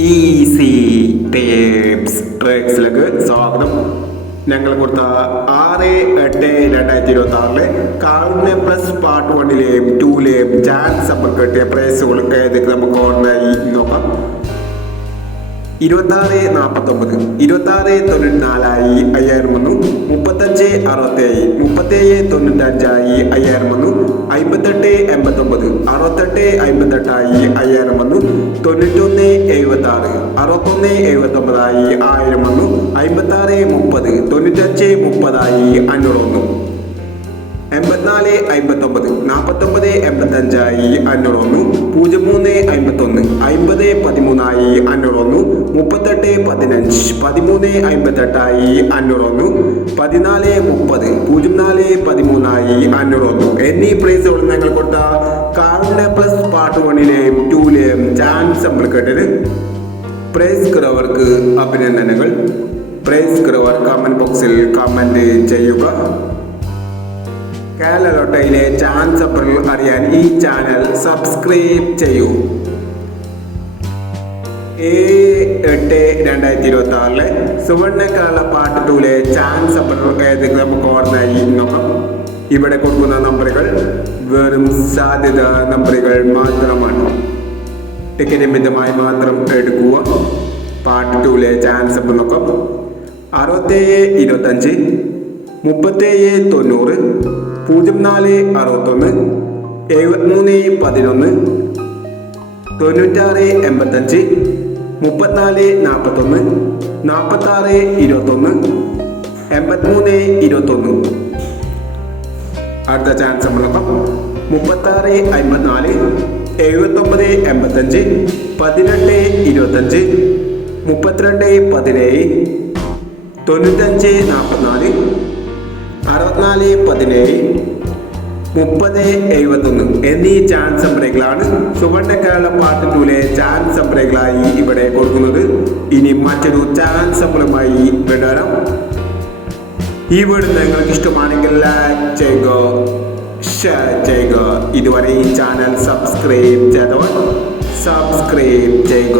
Easy tips ട്രിക്സിലേക്ക് സ്വാഗതം. ഞങ്ങൾ കൊടുത്ത 6/8/2026 കാർഡിനെ പ്ലസ് പാർട്ട് 1-ലെയും 2-ലെയും ചാൻസ് നമ്മൾ കിട്ടിയ പ്രൈസുകളൊക്കെ ഏതൊക്കെ നമുക്ക് ഓർമ്മയായി നോക്കാം. 2649, 2694 5000 വന്നു. 3567, 3795 5000 വന്നു. 5889, 6858 5000 വന്നു. 9176, 6179 1000 വന്നു. 5630, 9530 500 വന്നു. 8459, 4985 500 വന്നു. 0351, 5013 500 വന്നു. 3815, 1358 500 വന്നു. 1430, 0413 500 വന്നു. എന്നീ പ്രൈസുകൾ ഞങ്ങൾ കൊടുത്ത കാർഡിന്റെ പ്ലസ് പാർട്ട് 1-ലെയും 2-ലെയും ചാൻസ് നമ്മൾ കേട്ടത്. പ്രൈസ് കുറവർക്ക് അഭിനന്ദനങ്ങൾ. പ്രൈസ് കുറവർ കമന്റ് ബോക്സിൽ കമന്റ് ചെയ്യുക. കേരള ചാൻസ് അപ്പറുകൾ അറിയാൻ ഈ ചാനൽ സബ്സ്ക്രൈബ് ചെയ്യൂ. 7/8/2026 സുവർണ കേരള പാർട്ട് 2-ലെ ചാൻസ് അപ്പറുകൾ ഏതൊക്കെ നമുക്ക് ഓർമ്മയായി നോക്കാം. ഇവിടെ കൊടുക്കുന്ന നമ്പറുകൾ വെറും സാധ്യത നമ്പറുകൾ മാത്രമാണ്. ടിക്കറ്റ് മിതമായി മാത്രം എടുക്കുക. പാർട്ട് 2-ലെ ചാൻസ് അപ്പർ നോക്കാം. 6725, 3790, 0461, 7311, 9685, 3441, 4621, 8321. അടുത്ത ചാൻസ് നമ്മൾ നോക്കാം. 3654, 7985, 1825, 3217, 9544, 6417, 3071 എന്നീ ചാൻസ് നമ്പറുകളാണ് സുവർണ കേരള പാർട്ട് 2-ലെ ചാൻസ് നമ്പറുകളായി ഇവിടെ കൊടുക്കുന്നത്. ഇനി മറ്റൊരു ചാൻസ് നമ്പറുമായി വരാം. ഈ വീഡിയോ നിങ്ങൾക്ക് ഇഷ്ടമാണെങ്കിൽ ലൈക്ക് ചെയ്യുക, ഷെയർ ചെയ്യുക. ഇതുവരെ ഈ ചാനൽ സബ്സ്ക്രൈബ് ചെയ്തവർ സബ്സ്ക്രൈബ് ചെയ്യുക.